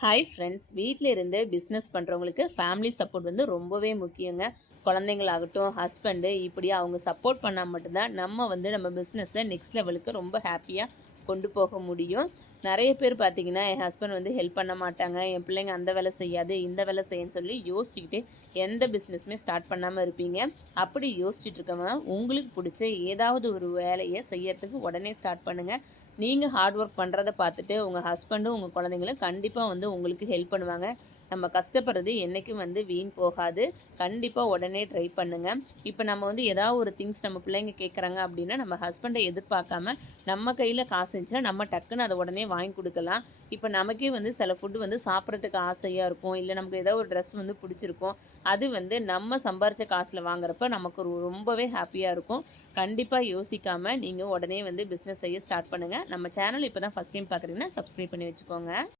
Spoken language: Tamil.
ஹாய் ஃப்ரெண்ட்ஸ், வீட்டில் இருந்து பிஸ்னஸ் பண்ணுறவங்களுக்கு ஃபேமிலி சப்போர்ட் வந்து ரொம்பவே முக்கியங்க. குழந்தைங்களாகட்டும், ஹஸ்பண்டு இப்படி அவங்க சப்போர்ட் பண்ணால் மட்டும்தான் நம்ம வந்து நம்ம பிஸ்னஸை நெக்ஸ்ட் லெவலுக்கு ரொம்ப ஹாப்பியாக கொண்டு போக முடியும். நிறைய பேர் பார்த்தீங்கன்னா, என் ஹஸ்பண்ட் வந்து ஹெல்ப் பண்ண மாட்டாங்க, என் பிள்ளைங்க அந்த வேலை செய்யாது இந்த வேலை செய்யன்னு சொல்லி யோசிச்சுக்கிட்டே எந்த பிஸ்னஸுமே ஸ்டார்ட் பண்ணாமல் இருப்பீங்க. அப்படி யோசிச்சுட்டு இருக்கவங்க உங்களுக்கு பிடிச்ச ஏதாவது ஒரு வேலையை செய்யறதுக்கு உடனே ஸ்டார்ட் பண்ணுங்கள். நீங்கள் ஹார்ட் ஒர்க் பண்ணுறத பார்த்துட்டு உங்கள் ஹஸ்பண்டும் உங்கள் குழந்தைங்களும் கண்டிப்பாக வந்து உங்களுக்கு ஹெல்ப் பண்ணுவாங்க. நம்ம கஷ்டப்படுறது என்றைக்கும் வந்து வீண் போகாது. கண்டிப்பாக உடனே ட்ரை பண்ணுங்கள். இப்போ நம்ம வந்து ஏதாவது ஒரு திங்ஸ் நம்ம பிள்ளைங்க கேட்குறாங்க அப்படின்னா, நம்ம ஹஸ்பண்டை எதிர்பார்க்காம நம்ம கையில் காசு இருந்துச்சுன்னா நம்ம டக்குன்னு அதை உடனே வாங்கி கொடுக்கலாம். இப்போ நமக்கே வந்து சில ஃபுட்டு வந்து சாப்பிட்றதுக்கு ஆசையாக இருக்கும், இல்லை நமக்கு ஏதாவது ஒரு ட்ரெஸ் வந்து பிடிச்சிருக்கும். அது வந்து நம்ம சம்பாரித்த காசில் வாங்குறப்ப நமக்கு ரொம்பவே ஹாப்பியாக இருக்கும். கண்டிப்பாக யோசிக்காமல் நீங்கள் உடனே வந்து பிஸ்னஸ் செய்ய ஸ்டார்ட் பண்ணுங்கள். நம்ம சேனல் இப்போ தான் ஃபஸ்ட் டைம் பார்க்குறீங்கன்னா சப்ஸ்கிரைப் பண்ணி வச்சுக்கோங்க.